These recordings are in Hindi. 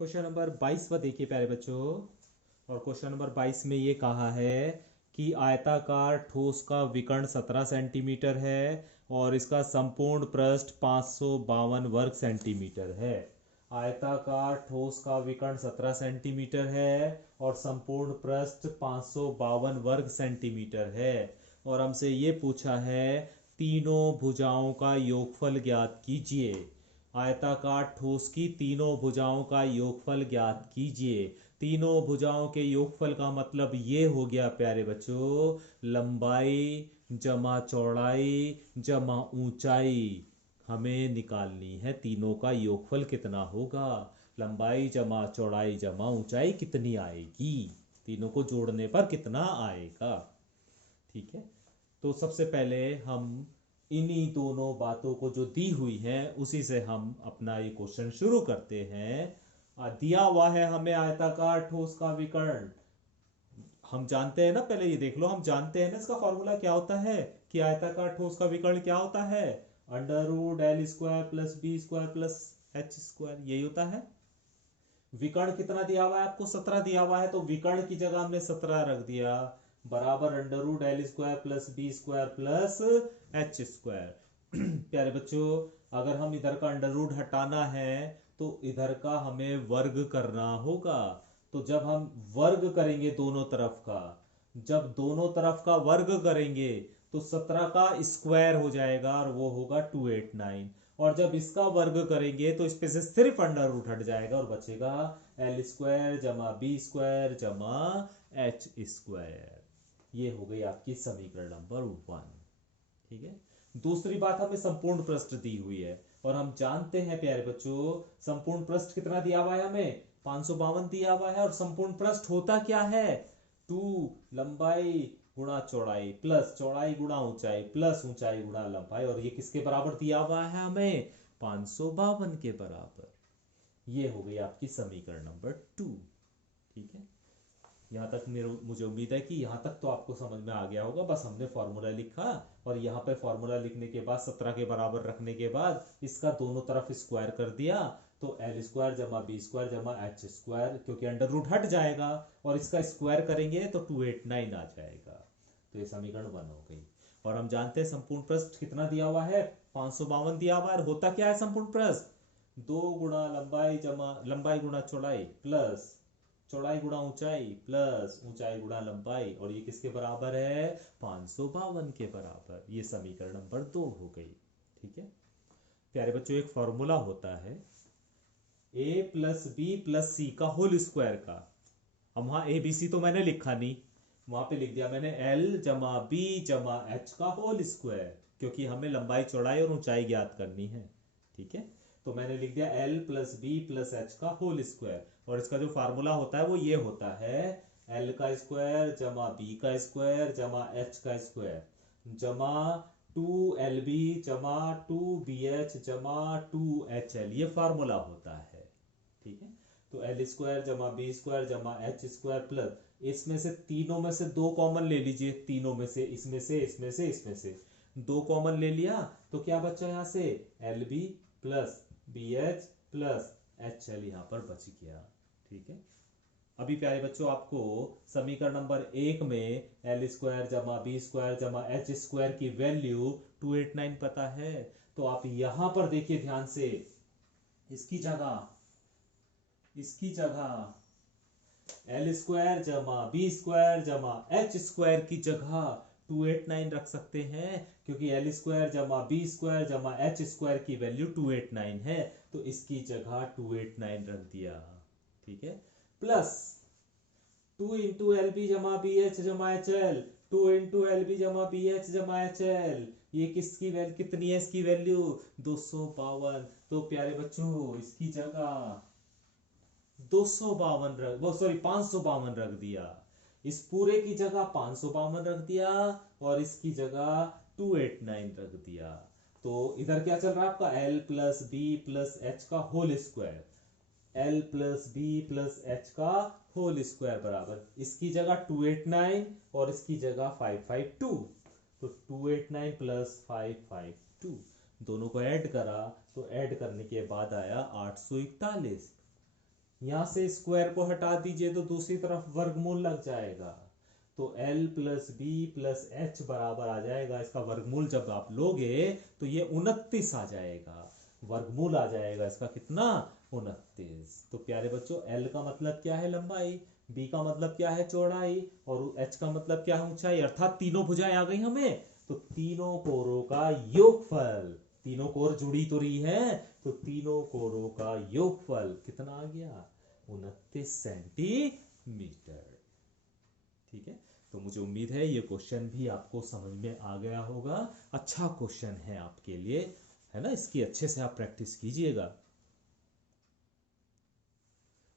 क्वेश्चन नंबर 22वां देखिए प्यारे बच्चों। और क्वेश्चन नंबर 22 में ये कहा है कि आयताकार ठोस का विकर्ण 17 सेंटीमीटर है और इसका संपूर्ण पृष्ठ 552 वर्ग सेंटीमीटर है। आयताकार ठोस का विकर्ण 17 सेंटीमीटर है और संपूर्ण पृष्ठ 552 वर्ग सेंटीमीटर है। और हमसे ये पूछा है तीनों भुजाओं का योगफल ज्ञात कीजिए। आयताकार ठोस की तीनों भुजाओं का योगफल ज्ञात कीजिए। तीनों भुजाओं के योगफल का मतलब ये हो गया प्यारे बच्चों, लंबाई जमा चौड़ाई जमा ऊंचाई हमें निकालनी है। तीनों का योगफल कितना होगा, लंबाई जमा चौड़ाई जमा ऊंचाई कितनी आएगी, तीनों को जोड़ने पर कितना आएगा। ठीक है, तो सबसे पहले हम इन्हीं दोनों बातों को जो दी हुई है उसी से हम अपना ये क्वेश्चन शुरू करते हैं। दिया हुआ है हमें आयताकार ठोस का विकर्ण। हम जानते हैं ना, पहले ये देख लो, हम जानते हैं ना इसका फॉर्मूला क्या होता है कि आयताकार ठोस का विकर्ण क्या होता है, under root L square plus B square plus H square, यही होता है। विकर्ण कितना दिया हुआ है आपको, 17 दिया हुआ है, तो विकर्ण की जगह हमने 17 रख दिया, बराबर under root L square plus B square plus H square. प्यारे बच्चों, अगर हम इधर का अंडर रूट हटाना है तो इधर का हमें वर्ग करना होगा। तो जब हम वर्ग करेंगे दोनों तरफ का, जब दोनों तरफ का वर्ग करेंगे तो 17 का स्क्वायर हो जाएगा और वो होगा 289। और जब इसका वर्ग करेंगे तो इस पे से सिर्फ अंडर रूट हट जाएगा और बचेगा एल स्क्वायर जमा बी स्क्वायर जमा एच स्क्वायर। ये हो गई आपकी समीकरण नंबर 1। ठीक है, दूसरी बात, हमें संपूर्ण पृष्ठ दी हुई है और हम जानते हैं प्यारे बच्चों, संपूर्ण पृष्ठ कितना दिया हुआ है हमें, 552 दिया हुआ है। और संपूर्ण पृष्ठ होता क्या है, 2 लंबाई गुणा चौड़ाई प्लस चौड़ाई गुणा ऊंचाई प्लस ऊंचाई गुणा लंबाई, और ये किसके बराबर दिया हुआ है हमें, 552 के बराबर। ये हो गई आपकी समीकरण नंबर 2। ठीक है, यहाँ तक मेरे मुझे उम्मीद है कि यहाँ तक तो आपको समझ में आ गया होगा। बस हमने फॉर्मूला लिखा और यहाँ पे फॉर्मूला लिखने के बाद 17 के बराबर रखने के बाद इसका दोनों तरफ स्क्वायर कर दिया, तो एल स्क्वायर जमा बी स्क्वायर जमा एच स्क्वायर, क्योंकि अंडर रूट हट जाएगा और इसका स्क्वायर करेंगे तो 289 आ जाएगा। तो ये समीकरण 1 हो गई। और हम जानते हैं संपूर्ण पृष्ठ कितना दिया हुआ है, 552 दिया हुआ है। होता क्या है संपूर्ण पृष्ठ, 2 गुणा लंबाई जमा लंबाई गुणा चौड़ाई प्लस चौड़ाई गुणा ऊंचाई प्लस ऊंचाई गुणा लंबाई, और ये किसके बराबर है, 552 के बराबर। ये समीकरण नंबर 2 हो गई। ठीक है प्यारे बच्चों, एक फॉर्मूला होता है a प्लस बी प्लस सी का होल स्क्वायर का। अब वहां ए बी सी तो मैंने लिखा नहीं, वहां पे लिख दिया मैंने एल जमा बी जमा एच का होल स्क्वायर, क्योंकि हमें लंबाई चौड़ाई और ऊंचाई ज्ञात करनी है। ठीक है, तो मैंने लिख दिया L plus B plus H का होल स्क्वायर। और इसका जो फार्मूला होता है वो ये होता है, एल का स्क्वायर जमा बी का स्क्वायर जमा एच का स्क्वायर जमा 2 LB जमा 2BH जमा 2HL, ये फार्मूला होता है। ठीक है, तो एल स्क्वायर जमा बी स्क्वायर जमा एच स्क्वायर प्लस, इसमें से तीनों में से दो कॉमन ले लीजिए, तीनों में से, इसमें से इसमें से इसमें से दो कॉमन ले लिया तो क्या बचा यहां से, L B plus B H plus H L यहां पर बच गया। ठीक है, अभी प्यारे बच्चों आपको समीकरण नंबर 1 में एल स्क्वायर जमा बी स्क्वायर जमा एच स्क्वायर की वैल्यू 289 पता है। तो आप यहां पर देखिए ध्यान से, इसकी जगह इसकी जगह एल स्क्वायर जमा बी स्क्वायर जमा एच स्क्वायर की जगह 289 रख सकते हैं, क्योंकि एल स्क्वायर जमा बी स्क्वायर जमा एच स्क्वायर की वैल्यू 289 है, तो इसकी जगह 289 रख दिया। ठीक है, प्लस 2 इंटू एल बी जमा बी एच जमा H L, 2 into L B जमा बी एच जमा एच एल, ये किसकी वैल्यू कितनी है, इसकी वैल्यू 252। तो प्यारे बच्चों इसकी जगह 252 रख वो सॉरी 552 रख दिया, इस पूरे की जगह 552 रख दिया और इसकी जगह 289 रख दिया। तो इधर क्या चल रहा है आपका, L plus B plus H का whole square, L plus B plus H का होल स्क्वायर बराबर, इसकी जगह 289 और इसकी जगह 552। तो 289 प्लस 552 दोनों को ऐड करा तो ऐड करने के बाद आया 841। यहां से स्क्वायर को हटा दीजिए तो दूसरी तरफ वर्गमूल लग जाएगा, तो l plus B plus H बराबर आ जाएगा, इसका वर्गमूल जब आप लोगे तो ये 29 आ जाएगा, वर्गमूल आ जाएगा इसका कितना, 29। तो प्यारे बच्चों l का मतलब क्या है, लंबाई, b का मतलब क्या है, चौड़ाई, और h का मतलब क्या है, ऊंचाई, अर्थात तीनों भुजाएं आ गई हमें, तो तीनों कोरों का योगफल, तीनों कोर जुड़ी तो रही है, तो तीनों कोरों का योगफल कितना आ गया, 29 सेंटीमीटर। ठीक है, तो मुझे उम्मीद है ये क्वेश्चन भी आपको समझ में आ गया होगा, अच्छा क्वेश्चन है आपके लिए, है ना, इसकी अच्छे से आप प्रैक्टिस कीजिएगा।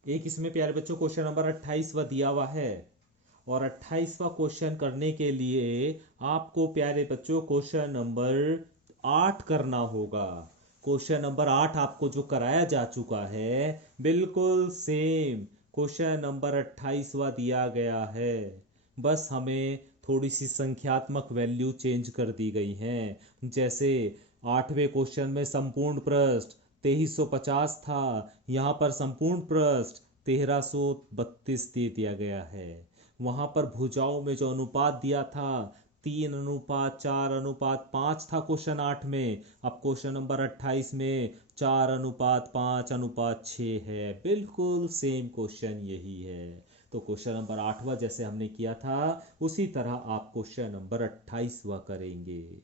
एक इसमें प्यारे बच्चों क्वेश्चन नंबर 28वां दिया हुआ है, और 28वां क्वेश्चन करने के लिए आपको प्यारे बच्चों क्वेश्चन नंबर 8 करना होगा। क्वेश्चन नंबर 8 आपको जो कराया जा चुका है बिल्कुल सेम क्वेश्चन नंबर 28वां दिया गया है, बस हमें थोड़ी सी संख्यात्मक वैल्यू चेंज कर दी गई हैं। जैसे 8वें क्वेश्चन में संपूर्ण पृष्ठ 2350 था, यहाँ पर संपूर्ण पृष्ठ 1332 दे दिया गया है। वहां पर भुजाओं में जो अनुपात दिया था 3:4:5 था क्वेश्चन 8 में, अब क्वेश्चन नंबर 28 में 4:5:6 है, बिल्कुल सेम क्वेश्चन यही है। तो क्वेश्चन नंबर 8वां जैसे हमने किया था उसी तरह आप क्वेश्चन नंबर 28वां करेंगे।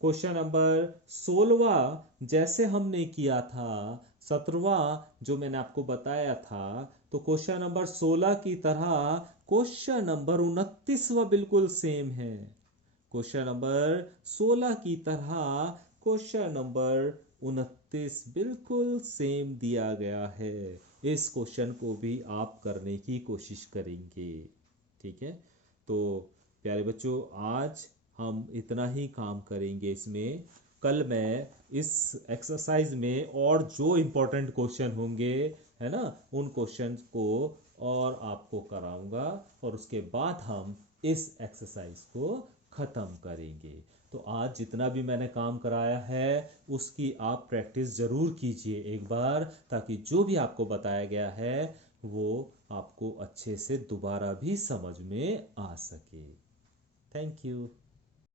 क्वेश्चन नंबर 16वां जैसे हमने किया था 17वां जो मैंने आपको बताया था, तो क्वेश्चन नंबर 16 की तरह क्वेश्चन नंबर 29वां बिल्कुल सेम है। क्वेश्चन नंबर 16 की तरह क्वेश्चन नंबर 29 बिल्कुल सेम दिया गया है। इस क्वेश्चन को भी आप करने की कोशिश करेंगे। ठीक है, तो प्यारे बच्चों आज हम इतना ही काम करेंगे इसमें। कल मैं इस एक्सरसाइज में और जो इम्पोर्टेंट क्वेश्चन होंगे, है ना, उन क्वेश्चन को और आपको कराऊंगा, और उसके बाद हम इस एक्सरसाइज को ख़त्म करेंगे। तो आज जितना भी मैंने काम कराया है उसकी आप प्रैक्टिस ज़रूर कीजिए एक बार, ताकि जो भी आपको बताया गया है वो आपको अच्छे से दोबारा भी समझ में आ सके। Thank you.